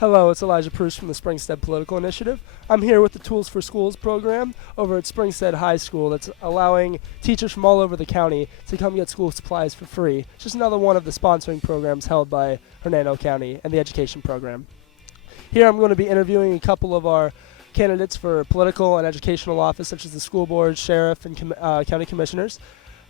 Hello, it's Elijah Bruce from the Springstead Political Initiative. I'm here with the Tools for Schools program over at Springstead High School that's allowing teachers from all over the county to come get school supplies for free. It's just another one of the sponsoring programs held by Hernando County and the education program. Here I'm going to be interviewing a couple of our candidates for political and educational office, such as the school board, sheriff, and county commissioners.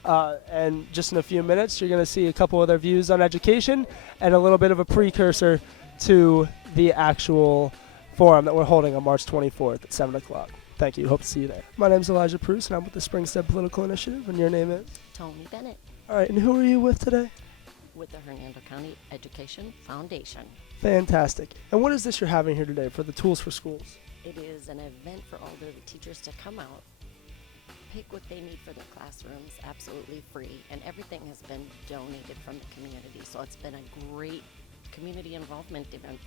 And just in a few minutes, you're going to see a couple of their views on education and a little bit of a precursor to the actual forum that we're holding on March 24th at 7 o'clock. Thank you. Hope to see you there. My name is Elijah Bruce, and I'm with the Springstead Political Initiative, and your name is? Tony Bennett. All right, and who are you with today? With the Hernando County Education Foundation. Fantastic. And what is this you're having here today for the Tools for Schools? It is an event for all the teachers to come out, pick what they need for their classrooms, absolutely free, and everything has been donated from the community. So it's been a great community involvement event,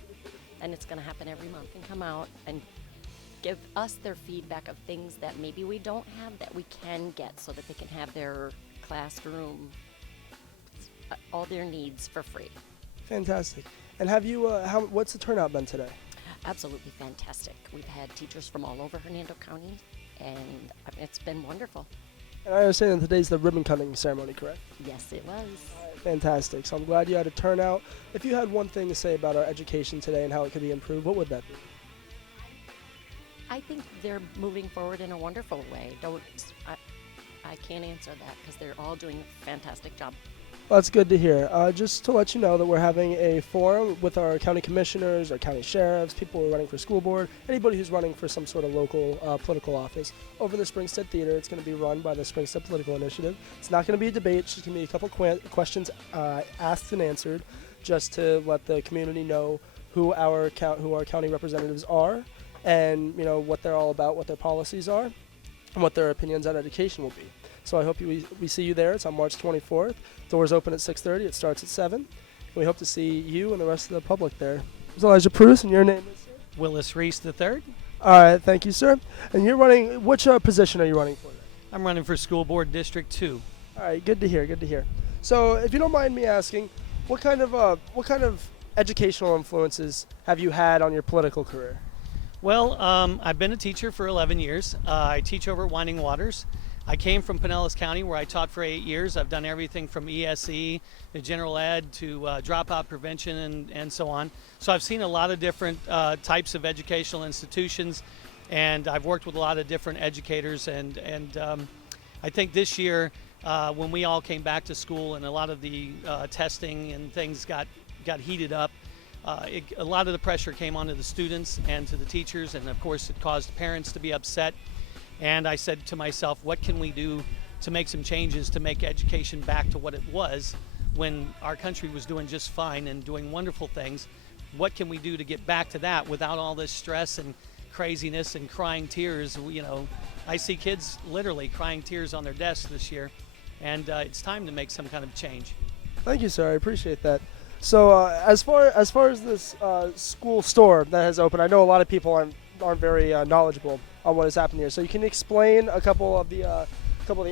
and it's going to happen every month, and come out and give us their feedback of things that maybe we don't have that we can get, so that they can have their classroom, all their needs for free. Fantastic. And have you, what's the turnout been today? Absolutely fantastic. We've had teachers from all over Hernando County, and it's been wonderful. And I understand that today's the ribbon cutting ceremony, correct? Yes, it was. Fantastic. So I'm glad you had a turnout. If you had one thing to say about our education today and how it could be improved, what would that be? I think they're moving forward in a wonderful way. I can't answer that because they're all doing a fantastic job. Well, that's good to hear. Just to let you know that we're having a forum with our county commissioners, our county sheriffs, people who are running for school board, anybody who's running for some sort of local political office over the Springstead Theater. It's going to be run by the Springstead Political Initiative. It's not going to be a debate. It's just going to be a couple questions asked and answered, just to let the community know who our county representatives are, and what they're all about, what their policies are, and what their opinions on education will be. So I hope we see you there. It's on March 24th. Doors open at 6:30. It starts at 7. We hope to see you and the rest of the public there. It's Elijah Bruce, and your name is? Sir? Willis Reese III. All right, thank you, sir. And you're running, which position are you running for? I'm running for School Board District 2. All right, good to hear, good to hear. So if you don't mind me asking, what kind of educational influences have you had on your political career? Well, I've been a teacher for 11 years. I teach over at Winding Waters. I came from Pinellas County, where I taught for 8 years. I've done everything from ESE to general ed to dropout prevention and so on. So I've seen a lot of different types of educational institutions, and I've worked with a lot of different educators. And I think this year, when we all came back to school and a lot of the testing and things got heated up, a lot of the pressure came onto the students and to the teachers, and of course it caused parents to be upset. And I said to myself, what can we do to make some changes to make education back to what it was when our country was doing just fine and doing wonderful things? What can we do to get back to that without all this stress and craziness and crying tears? I see kids literally crying tears on their desks this year, and it's time to make some kind of change. Thank you, sir. I appreciate that. So as far as this school store that has opened, I know a lot of people aren't very knowledgeable on what has happened here. So you can explain a couple of the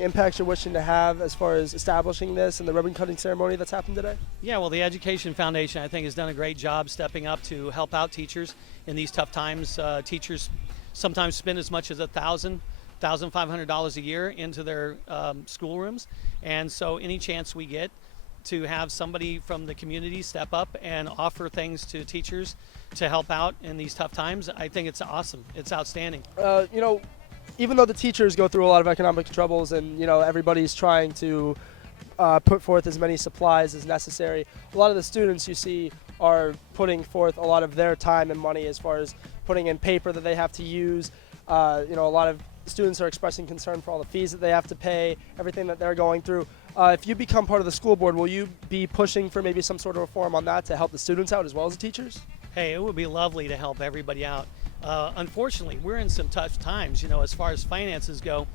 impacts you're wishing to have as far as establishing this and the ribbon cutting ceremony that's happened today? Yeah, well, the Education Foundation, I think, has done a great job stepping up to help out teachers in these tough times. Teachers sometimes spend as much as $1,500 a year into their schoolrooms, and so any chance we get to have somebody from the community step up and offer things to teachers to help out in these tough times, I think it's awesome. It's outstanding. Even though the teachers go through a lot of economic troubles and, everybody's trying to put forth as many supplies as necessary, a lot of the students you see are putting forth a lot of their time and money as far as putting in paper that they have to use. A lot of students are expressing concern for all the fees that they have to pay, everything that they're going through. If you become part of the school board, will you be pushing for maybe some sort of reform on that to help the students out as well as the teachers? Hey, it would be lovely to help everybody out. Unfortunately, we're in some tough times, as far as finances go.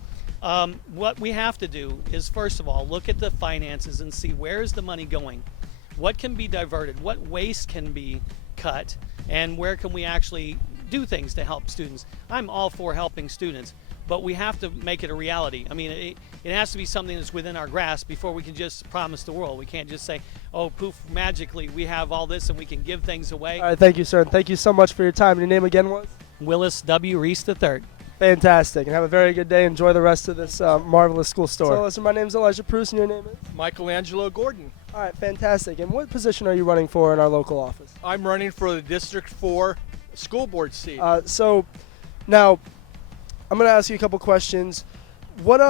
What we have to do is, first of all, look at the finances and see where is the money going, what can be diverted, what waste can be cut, and where can we actually do things to help students. I'm all for helping students, but we have to make it a reality. I mean, it has to be something that's within our grasp before we can just promise the world. We can't just say, oh, poof, magically we have all this and we can give things away. All right, thank you, sir. And thank you so much for your time. Your name again was? Willis W. Reese III. Fantastic. And have a very good day. Enjoy the rest of this marvelous school store. So, listen, my name is Elijah Bruce, and your name is? Michelangelo Gordon. All right, fantastic. And what position are you running for in our local office? I'm running for the District 4 school board seat. So now I'm going to ask you a couple questions. What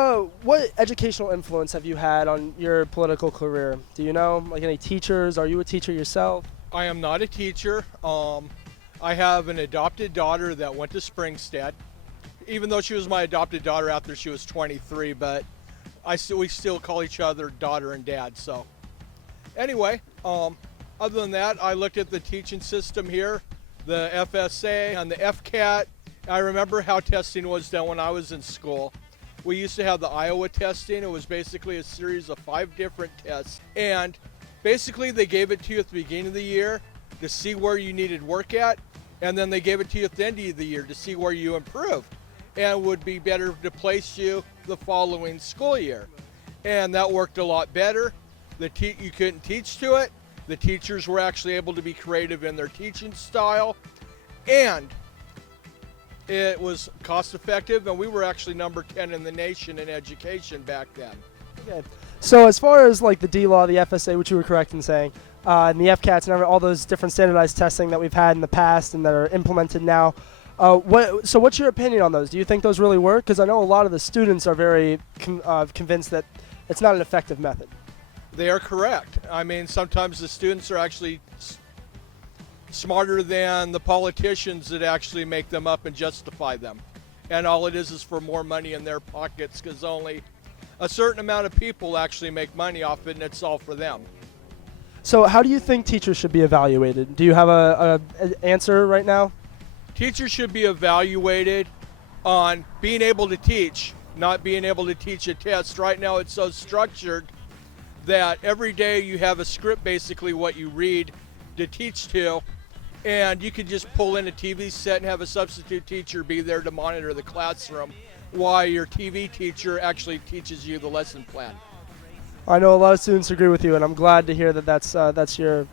educational influence have you had on your political career? Do you know, like, any teachers? Are you a teacher yourself? I am not a teacher. I have an adopted daughter that went to Springstead, even though she was my adopted daughter after she was 23, but we still call each other daughter and dad. So anyway, other than that, I looked at the teaching system here, the FSA and the FCAT. I remember how testing was done when I was in school. We used to have the Iowa testing. It was basically a series of 5 different tests. And basically they gave it to you at the beginning of the year to see where you needed work at. And then they gave it to you at the end of the year to see where you improved. And would be better to place you the following school year. And that worked a lot better. You couldn't teach to it. The teachers were actually able to be creative in their teaching style. And it was cost effective, and we were actually number 10 in the nation in education back then. Okay. So as far as like the D-Law, the FSA, which you were correct in saying, and the FCATs and all those different standardized testing that we've had in the past and that are implemented now, what's your opinion on those? Do you think those really work? Because I know a lot of the students are very convinced that it's not an effective method. They are correct. I mean, sometimes the students are actually smarter than the politicians that actually make them up and justify them. And all it is for more money in their pockets, because only a certain amount of people actually make money off it, and it's all for them. So how do you think teachers should be evaluated? Do you have an answer right now? Teachers should be evaluated on being able to teach, not being able to teach a test. Right now it's so structured that every day you have a script, basically what you read to teach to, and you can just pull in a TV set and have a substitute teacher be there to monitor the classroom while your TV teacher actually teaches you the lesson plan. I know a lot of students agree with you, and I'm glad to hear that that's your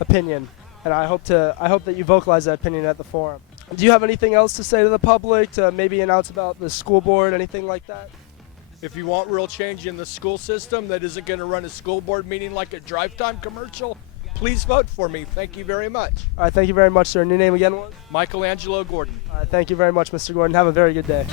opinion, and I hope that you vocalize that opinion at the forum. Do you have anything else to say to the public, to maybe announce about the school board, anything like that? If you want real change in the school system that isn't going to run a school board meeting like a drive time commercial, please vote for me. Thank you very much. All right, thank you very much, sir. And your name again was? Michelangelo Gordon. All right, thank you very much, Mr. Gordon. Have a very good day.